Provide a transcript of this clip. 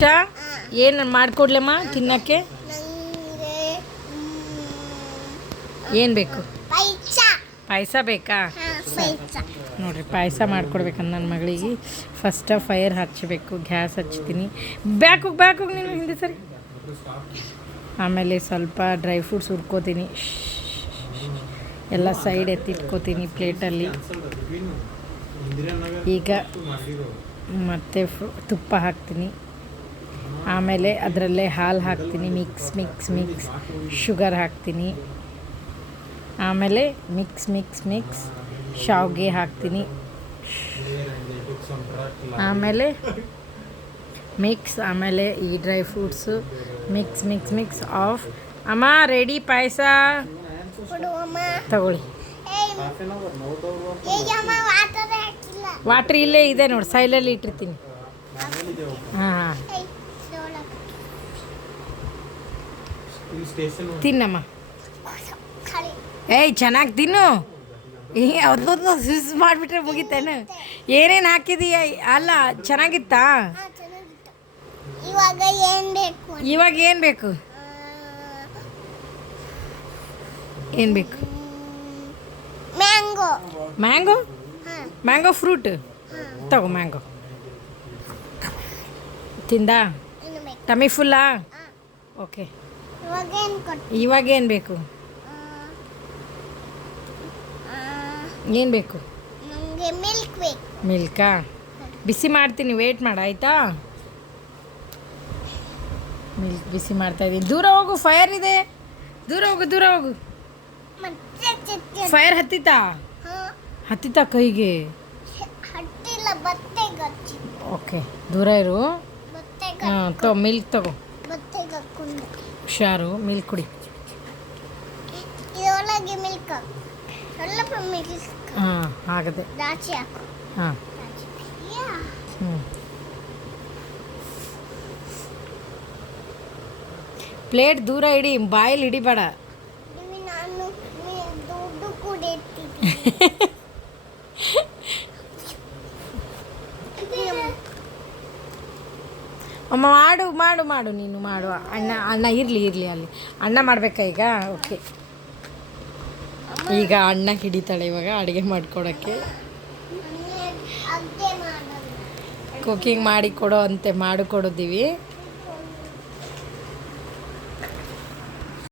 ಏನು ಮಾಡಿಕೊಡ್ಲಮ್ಮ ತಿನ್ನಕ್ಕೆ? ಏನು ಬೇಕು? ಪಾಯಸ ಬೇಕಾ? ನೋಡಿರಿ, ಪಾಯಸ ಮಾಡ್ಕೊಡ್ಬೇಕಂದು ನನ್ನ ಮಗಳಿಗೆ. ಫಸ್ಟ್ ಫೈರ್ ಹಚ್ಚಬೇಕು, ಗ್ಯಾಸ್ ಹಚ್ತೀನಿ. ಬ್ಯಾಕೋಗಿ ನೀನು ಹಿಂದೆ ಸರಿ. ಆಮೇಲೆ ಸ್ವಲ್ಪ ಡ್ರೈ ಫ್ರೂಟ್ಸ್ ಹುರ್ಕೋತೀನಿ, ಎಲ್ಲ ಸೈಡ್ ಎತ್ತಿಟ್ಕೋತೀನಿ ಪ್ಲೇಟಲ್ಲಿ. ಈಗ ಮತ್ತೆ ತುಪ್ಪ ಹಾಕ್ತೀನಿ, ಆಮೇಲೆ ಅದರಲ್ಲೇ ಹಾಲು ಹಾಕ್ತೀನಿ, ಮಿಕ್ಸ್ ಶುಗರ್ ಹಾಕ್ತೀನಿ, ಆಮೇಲೆ ಮಿಕ್ಸ್ ಶಾವಿಗೆ ಹಾಕ್ತೀನಿ, ಆಮೇಲೆ ಆಮೇಲೆ ಈ ಡ್ರೈ ಫ್ರೂಟ್ಸು ಮಿಕ್ಸ್ ಆಫ್. ಅಮ್ಮ ರೆಡಿ ಪಾಯಸ ತಗೊಳ್ಳಿ. ವಾಟ್ರ್ ಇಲ್ಲೇ ಇದೆ ನೋಡಿ, ಸೈಲಲ್ಲಿ ಇಟ್ಟಿರ್ತೀನಿ. ಹಾಂ ತಿನ್ನಮ್ಮ. ಏಯ್ ಚೆನ್ನಾಗಿ ತಿನ್ನು. ಅವ್ರದ್ದು ಸ್ವಿಸ್ ಮಾಡಿಬಿಟ್ರೆ ಮುಗಿತೇನೆ. ಏನೇನು ಹಾಕಿದೀಯ? ಅಲ್ಲ ಚೆನ್ನಾಗಿತ್ತಾ? ಇವಾಗ ಏನು ಬೇಕು? ಏನು ಬೇಕು? ಮ್ಯಾಂಗೋ ಫ್ರೂಟ್ ತಗೋ. ಮ್ಯಾಂಗೋ ತಿಂದಾ? ಟಮಿ ಫುಲ್ಲಾ? ಓಕೆ. ಇವಾಗ ಏನು ಬೇಕು? ಏನು ಬೇಕು? ಮಿಲ್ಕಾ? ಬಿಸಿ ಮಾಡ್ತೀನಿ, ವೇಟ್ ಮಾಡು ಆಯಿತಾ? ಮಿಲ್ಕ್ ಬಿಸಿ ಮಾಡ್ತಾಯಿದ್ದೀನಿ. ದೂರ ಹೋಗು, ಫೈರ್ ಇದೆ. ದೂರ ಹೋಗು. ಫೈರ್ ಹತ್ತಿತಾ ಕೈಗೆ? ಓಕೆ, ದೂರ ಇರು. ಹಾಂ ಮಿಲ್ಕ್ ತಗೋ. ಹುಷಾರು, ಮಿಲ್ಕ್ ಕುಡಿ. ಹಾಂ ಆಗದೆ. ಹಾಂ ಪ್ಲೇಟ್ ದೂರ ಇಡಿ, ಬಾಯಲ್ಲಿ ಹಿಡಿಬೇಡ. ಅಮ್ಮ ಮಾಡು ನೀನು ಮಾಡು. ಅಣ್ಣ ಇರಲಿ ಅಲ್ಲಿ. ಅಣ್ಣ ಮಾಡಬೇಕಾ ಈಗ? ಓಕೆ. ಈಗ ಅಣ್ಣ ಹಿಡಿತಾಳೆ ಇವಾಗ ಅಡುಗೆ ಮಾಡಿಕೊಡೋಕ್ಕೆ. ಕುಕಿಂಗ್ ಮಾಡಿ ಕೊಡೋ ಅಂತೆ ಮಾಡಿಕೊಡೋದೀವಿ.